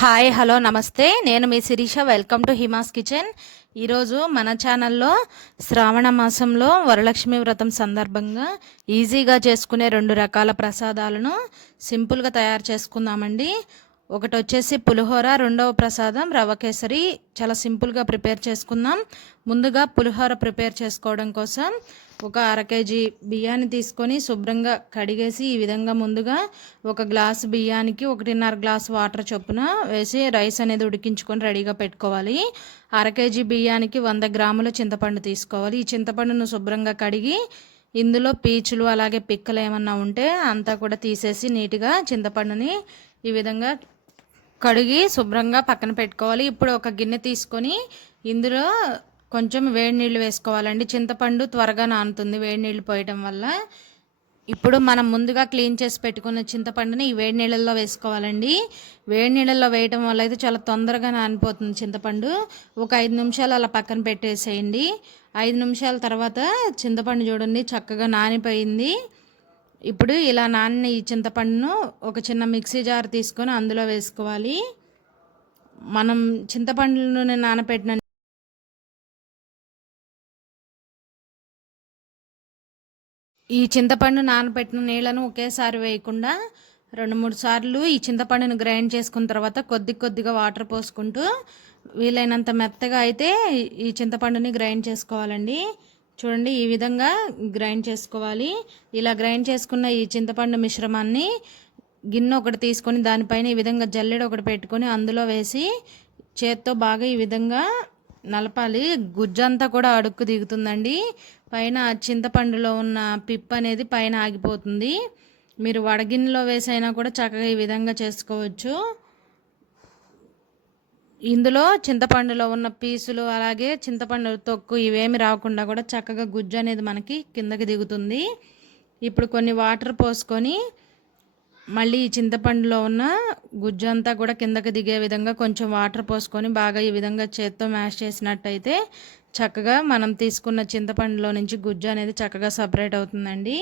Hi hello నమస్తే. నేను మీ Shirisha. Welcome to Hima's kitchen. ఈరోజు మన ఛానల్లో శ్రావణ మాసంలో వరలక్ష్మి వ్రతం సందర్భంగా ఈజీగా చేసుకునే రెండు రకాల ప్రసాదాలను సింపుల్గా తయారు చేసుకుందామండి. ఒకటి వచ్చేసి పులిహోర రెండవ ప్రసాదం రవ కేసరి. చాలా సింపుల్గా ప్రిపేర్ చేసుకుందాం. ముందుగా పులిహోర ప్రిపేర్ చేసుకోవడం కోసం ఒక అర కేజీ బియ్యాన్ని తీసుకొని శుభ్రంగా కడిగేసి ఈ విధంగా ముందుగా ఒక గ్లాస్ బియ్యానికి ఒకటిన్నర గ్లాస్ వాటర్ చొప్పున వేసి రైస్ అనేది ఉడికించుకొని రెడీగా పెట్టుకోవాలి. అర కేజీ బియ్యానికి వంద గ్రాముల చింతపండు తీసుకోవాలి. ఈ చింతపండును శుభ్రంగా కడిగి ఇందులో పీచులు అలాగే పిక్కలు ఏమన్నా ఉంటే అంతా కూడా తీసేసి నీట్గా చింతపండుని ఈ విధంగా కడిగి శుభ్రంగా పక్కన పెట్టుకోవాలి. ఇప్పుడు ఒక గిన్నె తీసుకొని ఇందులో కొంచెం వేడి నీళ్ళు వేసుకోవాలండి. చింతపండు త్వరగా నానుతుంది వేడి నీళ్ళు పోయటం వల్ల. ఇప్పుడు మనం ముందుగా క్లీన్ చేసి పెట్టుకున్న చింతపండుని ఈ వేడి నీళ్ళల్లో వేసుకోవాలండి. వేడి నీళ్ళల్లో వేయటం వల్ల అయితే చాలా తొందరగా నానిపోతుంది చింతపండు. ఒక ఐదు నిమిషాలు అలా పక్కన పెట్టేసేయండి. ఐదు నిమిషాల తర్వాత చింతపండు చూడండి చక్కగా నానిపోయింది. ఇప్పుడు ఇలా నానిన ఈ చింతపండును ఒక చిన్న మిక్సీ జార్ తీసుకొని అందులో వేసుకోవాలి. మనం చింతపండును నానపెట్టిన ఈ చింతపండు నానబెట్టిన నీళ్ళను ఒకేసారి వేయకుండా రెండు మూడు సార్లు ఈ చింతపండును గ్రైండ్ చేసుకున్న తర్వాత కొద్ది కొద్దిగా వాటర్ పోసుకుంటూ వీలైనంత మెత్తగా అయితే ఈ చింతపండుని గ్రైండ్ చేసుకోవాలండి. చూడండి ఈ విధంగా గ్రైండ్ చేసుకోవాలి. ఇలా గ్రైండ్ చేసుకున్న ఈ చింతపండు మిశ్రమాన్ని గిన్నె ఒకటి తీసుకొని దానిపైన ఈ విధంగా జల్లెడ ఒకటి పెట్టుకొని అందులో వేసి చేత్తో బాగా ఈ విధంగా నలపాలి. గుజ్జంతా కూడా అడుక్కు దిగుతుందండి. పైన చింతపండులో ఉన్న పిప్ అనేది పైన ఆగిపోతుంది. మీరు వడగిన్నెలో వేసైనా కూడా చక్కగా ఈ విధంగా చేసుకోవచ్చు. ఇందులో చింతపండులో ఉన్న పీసులు అలాగే చింతపండు తొక్కు ఇవేమి రాకుండా కూడా చక్కగా గుజ్జు అనేది మనకి కిందకి దిగుతుంది. ఇప్పుడు కొన్ని వాటర్ పోసుకొని మళ్ళీ ఈ చింతపండులో ఉన్న గుజ్జు అంతా కూడా కిందకి దిగే విధంగా కొంచెం వాటర్ పోసుకొని బాగా ఈ విధంగా చేత్తో మ్యాష్ చేసినట్టయితే చక్కగా మనం తీసుకున్న చింతపండులో నుంచి గుజ్జు అనేది చక్కగా సపరేట్ అవుతుందండి.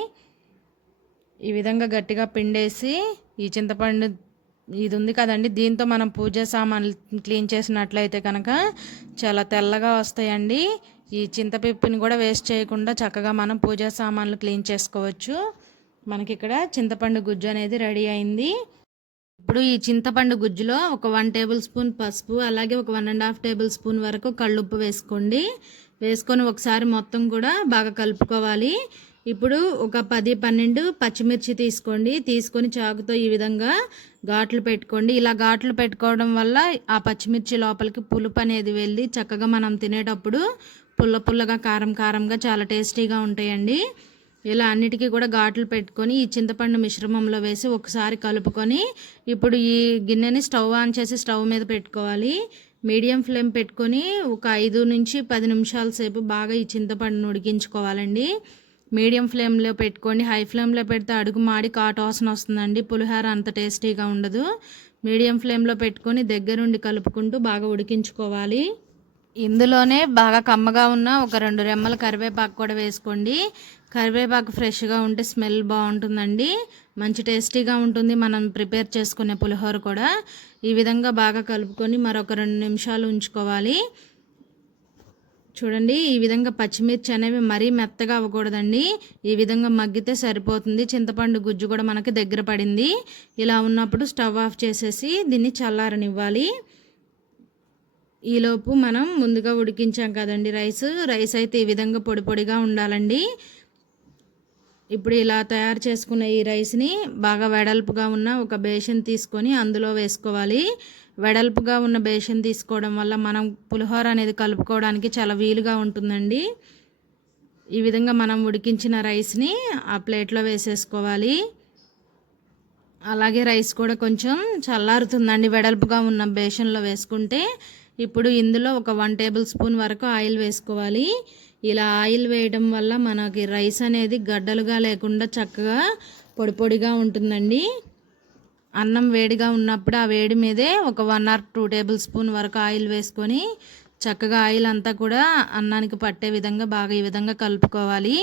ఈ విధంగా గట్టిగా పిండేసి ఈ చింతపండు ఇది ఉంది కదండి. దీంతో మనం పూజ సామాన్లు క్లీన్ చేసినట్లయితే కనుక చాలా తెల్లగా వస్తాయండి. ఈ చింతపిప్పిని కూడా వేస్ట్ చేయకుండా చక్కగా మనం పూజా సామాన్లు క్లీన్ చేసుకోవచ్చు. మనకి ఇక్కడ చింతపండు గుజ్జు అనేది రెడీ అయింది. ఇప్పుడు ఈ చింతపండు గుజ్జులో ఒక వన్ టేబుల్ స్పూన్ పసుపు అలాగే ఒక one and half tablespoon వరకు కళ్ళుప్పు వేసుకోండి. వేసుకొని ఒకసారి మొత్తం కూడా బాగా కలుపుకోవాలి. ఇప్పుడు ఒక పది పన్నెండు పచ్చిమిర్చి తీసుకోండి. తీసుకొని చాకుతో ఈ విధంగా ఘాట్లు పెట్టుకోండి. ఇలా ఘాట్లు పెట్టుకోవడం వల్ల ఆ పచ్చిమిర్చి లోపలికి పులుపు అనేది వెళ్ళి చక్కగా మనం తినేటప్పుడు పుల్ల పుల్లగా కారం కారంగా చాలా టేస్టీగా ఉంటాయండి. ఇలా అన్నిటికీ కూడా ఘాట్లు పెట్టుకొని ఈ చింతపండు మిశ్రమంలో వేసి ఒకసారి కలుపుకొని ఇప్పుడు ఈ గిన్నెని స్టవ్ ఆన్ చేసి స్టవ్ మీద పెట్టుకోవాలి. మీడియం ఫ్లేమ్ పెట్టుకొని ఒక ఐదు నుంచి పది నిమిషాల సేపు బాగా ఈ చింతపండును ఉడికించుకోవాలండి. మీడియం ఫ్లేమ్లో పెట్టుకోండి హై ఫ్లేమ్లో పెడితే అడుగు మాడి కాటు వాసన వస్తుందండి. పులిహోర అంత టేస్టీగా ఉండదు. మీడియం ఫ్లేమ్లో పెట్టుకొని దగ్గరుండి కలుపుకుంటూ బాగా ఉడికించుకోవాలి. ఇందులోనే బాగా కమ్మగా ఉన్న ఒక రెండు రెమ్మల కరివేపాకు కూడా వేసుకోండి. కరివేపాకు ఫ్రెష్గా ఉంటే స్మెల్ బాగుంటుందండి. మంచి టేస్టీగా ఉంటుంది. మనం ప్రిపేర్ చేసుకునే పులిహోర కూడా ఈ విధంగా బాగా కలుపుకొని మరొక రెండు నిమిషాలు ఉంచుకోవాలి. చూడండి ఈ విధంగా పచ్చిమిర్చి అనేవి మరీ మెత్తగా అవ్వకూడదండి. ఈ విధంగా మగ్గితే సరిపోతుంది. చింతపండు గుజ్జు కూడా మనకి దగ్గర పడింది. ఇలా ఉన్నప్పుడు స్టవ్ ఆఫ్ చేసేసి దీన్ని చల్లారనివ్వాలి. ఈలోపు మనం ముందుగా ఉడికించాం కదండి రైస్. రైస్ అయితే ఈ విధంగా పొడి పొడిగా ఉండాలండి. ఇప్పుడు ఇలా తయారు చేసుకున్న ఈ రైస్ని బాగా వెడల్పుగా ఉన్న ఒక బేషన్ తీసుకొని అందులో వేసుకోవాలి. వెడల్పుగా ఉన్న బేషన్ తీసుకోవడం వల్ల మనం పులిహోర అనేది కలుపుకోవడానికి చాలా వీలుగా ఉంటుందండి. ఈ విధంగా మనం ఉడికించిన రైస్ని ఆ ప్లేట్లో వేసేసుకోవాలి. అలాగే రైస్ కూడా కొంచెం చల్లారుతుందండి వెడల్పుగా ఉన్న బేషన్లో వేసుకుంటే. ఇప్పుడు ఇందులో ఒక వన్ టేబుల్ స్పూన్ వరకు ఆయిల్ వేసుకోవాలి. ఇలా ఆయిల్ వేయడం వల్ల మనకి రైస్ అనేది గడ్డలుగా లేకుండా చక్కగా పొడి పొడిగా ఉంటుందండి. అన్నం వేడిగా ఉన్నప్పుడు ఆ వేడి మీదే ఒక one or two tablespoon వరకు ఆయిల్ వేసుకొని చక్కగా ఆయిల్ అంతా కూడా అన్నానికి పట్టే విధంగా బాగా ఈ విధంగా కలుపుకోవాలి.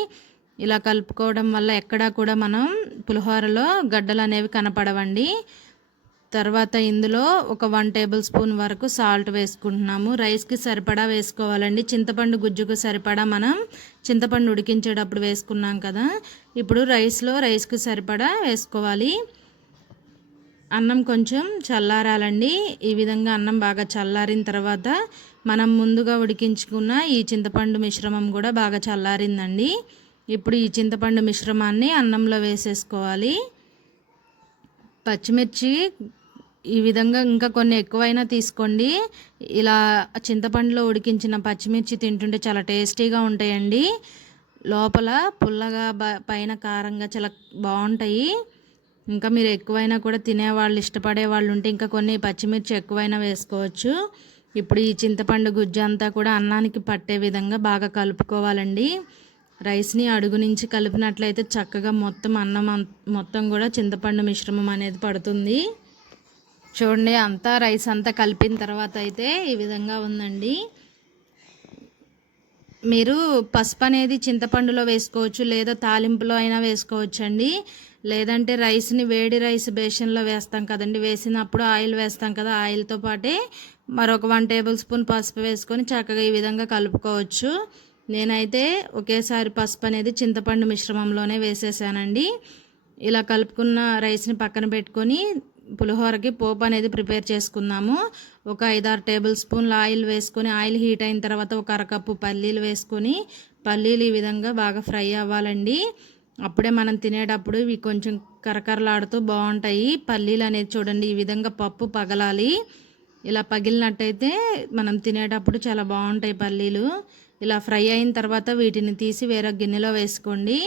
ఇలా కలుపుకోవడం వల్ల ఎక్కడా కూడా మనం పులిహోరలో గడ్డలు అనేవి కనపడవండి. తర్వాత ఇందులో ఒక వన్ టేబుల్ స్పూన్ వరకు సాల్ట్ వేసుకుంటున్నాము. రైస్కి సరిపడా వేసుకోవాలండి. చింతపండు గుజ్జుకు సరిపడా మనం చింతపండు ఉడికించేటప్పుడు వేసుకున్నాం కదా. ఇప్పుడు రైస్లో రైస్కి సరిపడా వేసుకోవాలి. అన్నం కొంచెం చల్లారాలండి. ఈ విధంగా అన్నం బాగా చల్లారిన తర్వాత మనం ముందుగా ఉడికించుకున్న ఈ చింతపండు మిశ్రమం కూడా బాగా చల్లారిందండి. ఇప్పుడు ఈ చింతపండు మిశ్రమాన్ని అన్నంలో వేసేసుకోవాలి. పచ్చిమిర్చి ఈ విధంగా ఇంకా కొన్ని ఎక్కువైనా తీసుకోండి. ఇలా చింతపండులో ఉడికించిన పచ్చిమిర్చి తింటుంటే చాలా టేస్టీగా ఉంటాయండి. లోపల పుల్లగా పైన కారంగా చాలా బాగుంటాయి. ఇంకా మీరు ఎక్కువైనా కూడా తినేవాళ్ళు ఇష్టపడే వాళ్ళు ఉంటే ఇంకా కొన్ని పచ్చిమిర్చి ఎక్కువైనా వేసుకోవచ్చు. ఇప్పుడు ఈ చింతపండు గుజ్జు అంతా కూడా అన్నానికి పట్టే విధంగా బాగా కలుపుకోవాలండి. రైస్ని అడుగు నుంచి కలిపినట్లయితే చక్కగా మొత్తం అన్నం మొత్తం కూడా చింతపండు మిశ్రమం అనేది పడుతుంది. చూడండి అంతా రైస్ అంతా కలిపిన తర్వాత అయితే ఈ విధంగా ఉందండి. మీరు పసుపు అనేది చింతపండులో వేసుకోవచ్చు లేదా తాలింపులో అయినా వేసుకోవచ్చు అండి లేదంటే రైస్ని వేడి రైస్ బేషన్లో వేస్తాం కదండి. వేసినప్పుడు ఆయిల్ వేస్తాం కదా ఆయిల్తో పాటే మరొక వన్ టేబుల్ స్పూన్ పసుపు వేసుకొని చక్కగా ఈ విధంగా కలుపుకోవచ్చు. నేనైతే ఒకేసారి పసుపు అనేది చింతపండు మిశ్రమంలోనే వేసేసానండి. ఇలా కలుపుకున్న రైస్ని పక్కన పెట్టుకొని పులిహోరకి పోపు అనేది ప్రిపేర్ చేసుకుందాము ఒక ఐదారు టేబుల్ స్పూన్ల ఆయిల్ వేసుకొని ఆయిల్ హీట్ అయిన తర్వాత ఒక అరకప్పు పల్లీలు వేసుకొని పల్లీలు ఈ విధంగా బాగా ఫ్రై అవ్వాలండి. అప్పుడే మనం తినేటప్పుడు ఇవి కొంచెం కరకరలాడుతూ బాగుంటాయి. పల్లీలు అనేది చూడండి ఈ విధంగా పప్పు పగలాలి. ఇలా పగిలినట్టయితే మనం తినేటప్పుడు చాలా బాగుంటాయి పల్లీలు. ఇలా ఫ్రై అయిన తర్వాత వీటిని తీసి వేరే గిన్నెలో వేసుకోండి.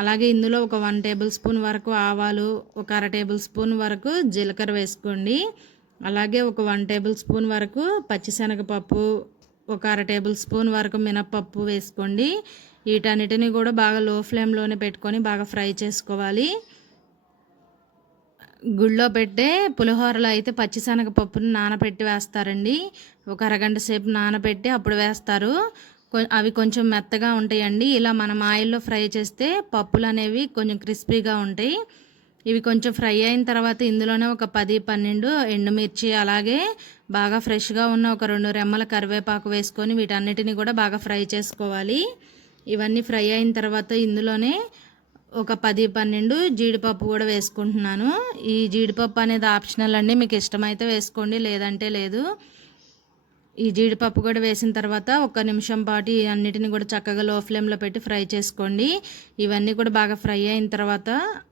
అలాగే ఇందులో ఒక వన్ టేబుల్ స్పూన్ వరకు ఆవాలు ఒక అర టేబుల్ స్పూన్ వరకు జీలకర్ర వేసుకోండి. అలాగే ఒక వన్ టేబుల్ స్పూన్ వరకు పచ్చిశనగపప్పు ఒక అర టేబుల్ స్పూన్ వరకు మినప్పప్పు వేసుకోండి. వీటన్నిటిని కూడా బాగా లో ఫ్లేమ్లోనే పెట్టుకొని బాగా ఫ్రై చేసుకోవాలి. గుళ్ళో పెట్టే పులిహోరలో అయితే పచ్చిశనగపప్పును నానబెట్టి వేస్తారండి. ఒక అరగంట సేపు నానబెట్టి అప్పుడు వేస్తారు. అవి కొంచెం మెత్తగా ఉంటాయండి. ఇలా మనం ఆయిల్లో ఫ్రై చేస్తే పప్పులు అనేవి కొంచెం క్రిస్పీగా ఉంటాయి. ఇవి కొంచెం ఫ్రై అయిన తర్వాత ఇందులోనే ఒక పది పన్నెండు ఎండుమిర్చి అలాగే బాగా ఫ్రెష్గా ఉన్న ఒక రెండు రెమ్మల కరివేపాకు వేసుకొని వీటన్నిటిని కూడా బాగా ఫ్రై చేసుకోవాలి. ఇవన్నీ ఫ్రై అయిన తర్వాత ఇందులోనే ఒక పది పన్నెండు జీడిపప్పు కూడా వేసుకుంటున్నాను. ఈ జీడిపప్పు అనేది ఆప్షనల్ అండి. మీకు ఇష్టమైతే వేసుకోండి లేదంటే లేదు. ఈ జీడిపప్పు కూడా వేసిన తర్వాత ఒక నిమిషం పాటు అన్నిటిని కూడా చక్కగా లో ఫ్లేమ్లో పెట్టి ఫ్రై చేసుకోండి. ఇవన్నీ కూడా బాగా ఫ్రై అయిన తర్వాత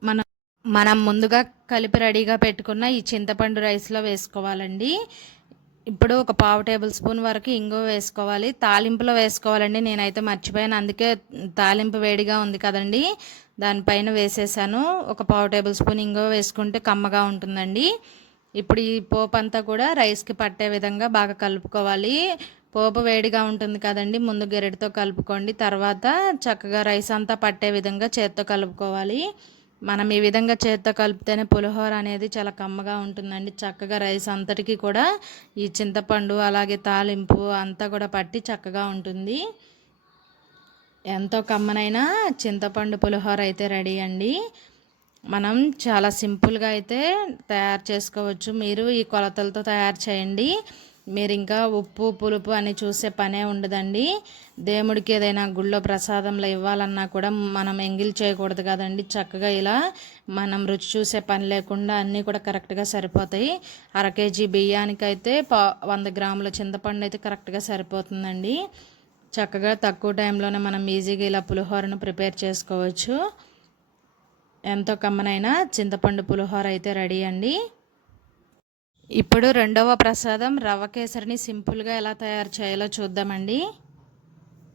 మనం మనం ముందుగా కలిపి రెడీగా పెట్టుకున్న ఈ చింతపండు రైస్లో వేసుకోవాలండి. ఇప్పుడు ఒక పావు టేబుల్ స్పూన్ వరకు ఇంగు వేసుకోవాలి. తాలింపులో వేసుకోవాలండి. నేనైతే మర్చిపోయాను. అందుకే తాలింపు వేడిగా ఉంది కదండి. దానిపైన వేసేసాను. ఒక పావు టేబుల్ స్పూన్ ఇంగు వేసుకుంటే కమ్మగా ఉంటుందండి. ఇప్పుడు ఈ పోపు అంతా కూడా రైస్కి పట్టే విధంగా బాగా కలుపుకోవాలి. పోపు వేడిగా ఉంటుంది కదండి ముందు గెరెడితో కలుపుకోండి తర్వాత చక్కగా రైస్ అంతా పట్టే విధంగా చేత్తో కలుపుకోవాలి. మనం ఈ విధంగా చేత్తో కలిపితేనే పులిహోర అనేది చాలా కమ్మగా ఉంటుందండి. చక్కగా రైస్ అంతటికి కూడా ఈ చింతపండు అలాగే తాలింపు అంతా కూడా పట్టి చక్కగా ఉంటుంది. ఎంతో కమ్మనైనా చింతపండు పులిహోర అయితే రెడీ అండి. మనం చాలా సింపుల్గా అయితే తయారు చేసుకోవచ్చు. మీరు ఈ కొలతలతో తయారు చేయండి. మీరు ఇంకా ఉప్పు పులుపు అని చూసే పనే ఉండదండి. దేవుడికి ఏదైనా గుళ్ళో ప్రసాదంలో ఇవ్వాలన్నా కూడా మనం ఎంగిల్ చేయకూడదు కదండి. చక్కగా ఇలా మనం రుచి చూసే పని లేకుండా అన్నీ కూడా కరెక్ట్గా సరిపోతాయి. అర కేజీ బియ్యానికైతే పా వంద గ్రాముల చింతపండు అయితే కరెక్ట్గా సరిపోతుందండి. చక్కగా తక్కువ టైంలోనే మనం ఈజీగా ఇలా పులిహోరను ప్రిపేర్ చేసుకోవచ్చు. ఎంతో కమ్మనైన చింతపండు పులిహోర అయితే రెడీ అండి. ఇప్పుడు రెండవ ప్రసాదం రవ్వ కేసరిని సింపుల్గా ఎలా తయారు చేయాలో చూద్దామండి.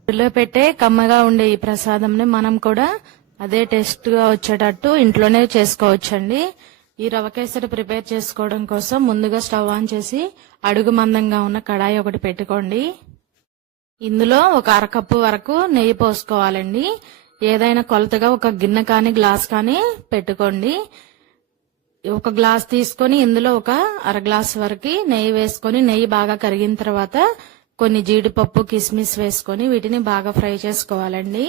ఇంట్లో పెట్టే కమ్మగా ఉండే ఈ ప్రసాదంని మనం కూడా అదే టేస్ట్గా వచ్చేటట్టు ఇంట్లోనే చేసుకోవచ్చండి. ఈ రవ్వ కేసరి ప్రిపేర్ చేసుకోవడం కోసం ముందుగా స్టవ్ ఆన్ చేసి అడుగు మందంగా ఉన్న కడాయి ఒకటి పెట్టుకోండి. ఇందులో ఒక అరకప్పు వరకు నెయ్యి పోసుకోవాలండి. ఏదైనా కొలతగా ఒక గిన్నె కానీ గ్లాస్ కానీ పెట్టుకోండి. ఒక గ్లాస్ తీసుకొని ఇందులో ఒక అర గ్లాస్ వరకు నెయ్యి వేసుకొని నెయ్యి బాగా కరిగిన తర్వాత కొన్ని జీడిపప్పు కిస్మిస్ వేసుకొని వీటిని బాగా ఫ్రై చేసుకోవాలండి.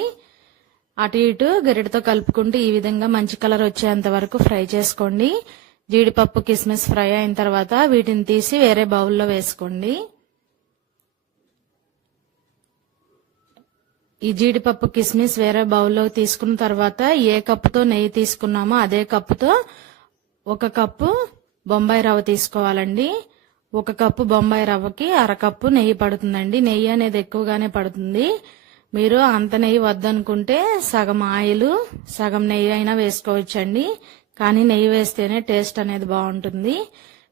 అటు ఇటు గరిటతో కలుపుకుంటూ ఈ విధంగా మంచి కలర్ వచ్చేంత వరకు ఫ్రై చేసుకోండి. జీడిపప్పు కిస్మిస్ ఫ్రై అయిన తర్వాత వీటిని తీసి వేరే బౌల్లో వేసుకోండి. ఈ జీడిపప్పు కిస్మిస్ వేరే బౌల్లో తీసుకున్న తర్వాత ఏ కప్పుతో నెయ్యి తీసుకున్నామో అదే కప్పుతో ఒక కప్పు బొంబాయి రవ్వ తీసుకోవాలండి. ఒక కప్పు బొంబాయి రవ్వకి అరకప్పు నెయ్యి పడుతుందండి. నెయ్యి అనేది ఎక్కువగానే పడుతుంది. మీరు అంత నెయ్యి వద్దనుకుంటే సగం ఆయిల్ సగం నెయ్యి అయినా వేసుకోవచ్చండి. కానీ నెయ్యి వేస్తేనే టేస్ట్ అనేది బాగుంటుంది.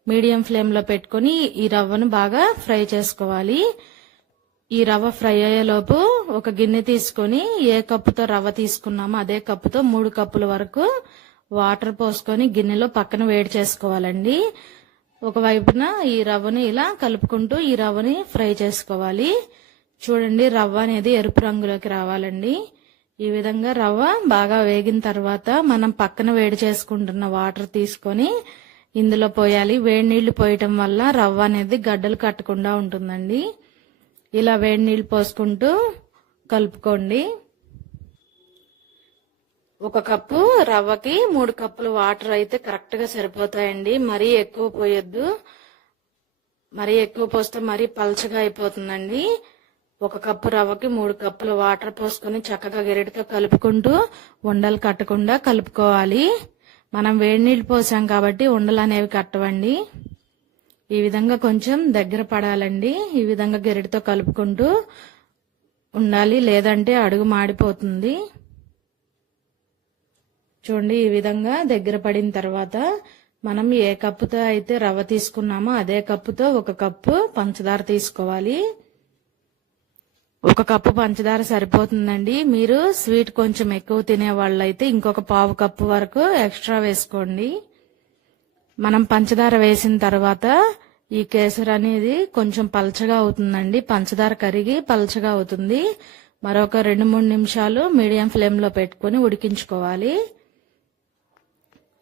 మీడియం ఫ్లేమ్లో పెట్టుకొని ఈ రవ్వను బాగా ఫ్రై చేసుకోవాలి. ఈ రవ్వ ఫ్రై అయ్యేలోపు ఒక గిన్నె తీసుకొని ఏ కప్పుతో రవ్వ తీసుకున్నామో అదే కప్పుతో మూడు కప్పుల వరకు వాటర్ పోసుకొని గిన్నెలో పక్కన వేడి చేసుకోవాలండి. ఒకవైపున ఈ రవ్వని ఇలా కలుపుకుంటూ ఈ రవ్వని ఫ్రై చేసుకోవాలి. చూడండి రవ్వ అనేది ఎరుపు రంగులోకి రావాలండి. ఈ విధంగా రవ్వ బాగా వేగిన తర్వాత మనం పక్కన వేడి చేసుకుంటున్న వాటర్ తీసుకొని ఇందులో పోయాలి. వేడి నీళ్ళు పోయటం వల్ల రవ్వ అనేది గడ్డలు కట్టకుండా ఉంటుందండి. ఇలా వేడి నీళ్ళు పోసుకుంటూ కలుపుకోండి. ఒక కప్పు రవ్వకి మూడు కప్పులు వాటర్ అయితే కరెక్ట్గా సరిపోతాయండి. మరీ ఎక్కువ పోయొద్దు. మరీ ఎక్కువ పోస్తే మరీ పల్చగా అయిపోతుందండి. ఒక కప్పు రవ్వకి మూడు కప్పులు వాటర్ పోసుకొని చక్కగా గెరటితో కలుపుకుంటూ ఉండలు కట్టకుండా కలుపుకోవాలి. మనం వేడి నీళ్ళు పోసాం కాబట్టి ఉండలు అనేవి కట్టవండి. ఈ విధంగా కొంచెం దగ్గర పడాలండి. ఈ విధంగా గెరిటితో కలుపుకుంటూ ఉండాలి. లేదంటే అడుగు మాడిపోతుంది. చూడండి ఈ విధంగా దగ్గర పడిన తర్వాత మనం ఏ కప్పుతో అయితే రవ్వ తీసుకున్నామో అదే కప్పుతో ఒక కప్పు పంచదార తీసుకోవాలి. ఒక కప్పు పంచదార సరిపోతుందండి. మీరు స్వీట్ కొంచెం ఎక్కువ తినే వాళ్ళైతే ఇంకొక పావు కప్పు వరకు ఎక్స్ట్రా వేసుకోండి. మనం పంచదార వేసిన తర్వాత ఈ కేసర్ అనేది కొంచెం పలచగా అవుతుందండి. పంచదార కరిగి పలచగా అవుతుంది. మరొక రెండు మూడు నిమిషాలు మీడియం ఫ్లేమ్లో పెట్టుకొని పెట్టుకుని ఉడికించుకోవాలి.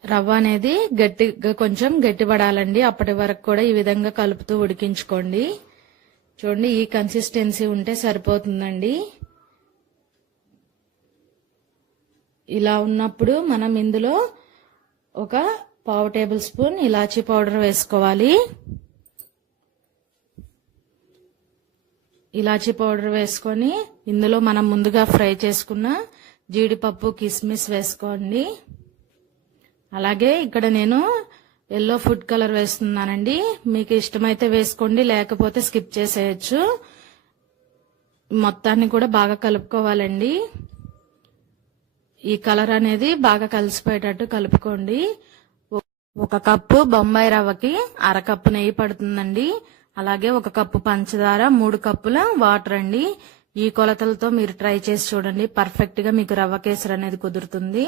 రవ్వ అనేది గట్టిగా కొంచెం గట్టిపడాలండి. అప్పటి వరకు కూడా ఈ విధంగా కలుపుతూ ఉడికించుకోండి. చూడండి ఈ కన్సిస్టెన్సీ ఉంటే సరిపోతుందండి. ఇలా ఉన్నప్పుడు మనం ఇందులో ఒక పావు టేబుల్ స్పూన్ ఇలాచీ పౌడర్ వేసుకోవాలి. ఇలాచీ పౌడర్ వేసుకొని ఇందులో మనం ముందుగా ఫ్రై చేసుకున్న జీడిపప్పు కిస్మిస్ వేసుకోండి. అలాగే ఇక్కడ నేను ఎల్లో ఫుడ్ కలర్ వేస్తున్నానండి. మీకు ఇష్టమైతే వేసుకోండి లేకపోతే స్కిప్ చేసేయచ్చు. మొత్తాన్ని కూడా బాగా కలుపుకోవాలండి. ఈ కలర్ అనేది బాగా కలిసిపోయేటట్టు కలుపుకోండి. ఒక కప్పు బొంబాయి రవ్వకి అరకప్పు నెయ్యి పడుతుందండి. అలాగే ఒక కప్పు పంచదార మూడు కప్పుల వాటర్ అండి. ఈ కొలతలతో మీరు ట్రై చేసి చూడండి. పర్ఫెక్ట్గా మీకు రవ్వ కేసరి అనేది కుదురుతుంది.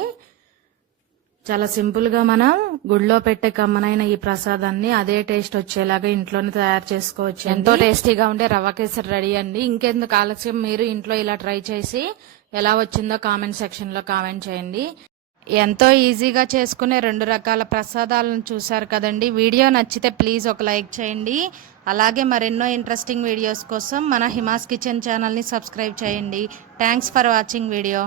చాలా సింపుల్గా మనం గుడిలో పెట్టే కమ్మనైన ఈ ప్రసాదాన్ని అదే టేస్ట్ వచ్చేలాగా ఇంట్లోనే తయారు చేసుకోవచ్చు ఎంతో టేస్టీగా ఉండే రవ్వ కేసరి రెడీ అండి. ఇంకెందుకు ఆలస్యం మీరు ఇంట్లో ఇలా ట్రై చేసి ఎలా వచ్చిందో కామెంట్ సెక్షన్లో కామెంట్ చేయండి. ఎంతో ఈజీగా చేసుకునే రెండు రకాల ప్రసాదాలను చూశారు కదండి. వీడియో నచ్చితే ప్లీజ్ ఒక లైక్ చేయండి. అలాగే మరెన్నో ఇంట్రెస్టింగ్ వీడియోస్ కోసం మన హిమాస్ కిచెన్ ఛానల్ని సబ్స్క్రైబ్ చేయండి. Thanks for watching video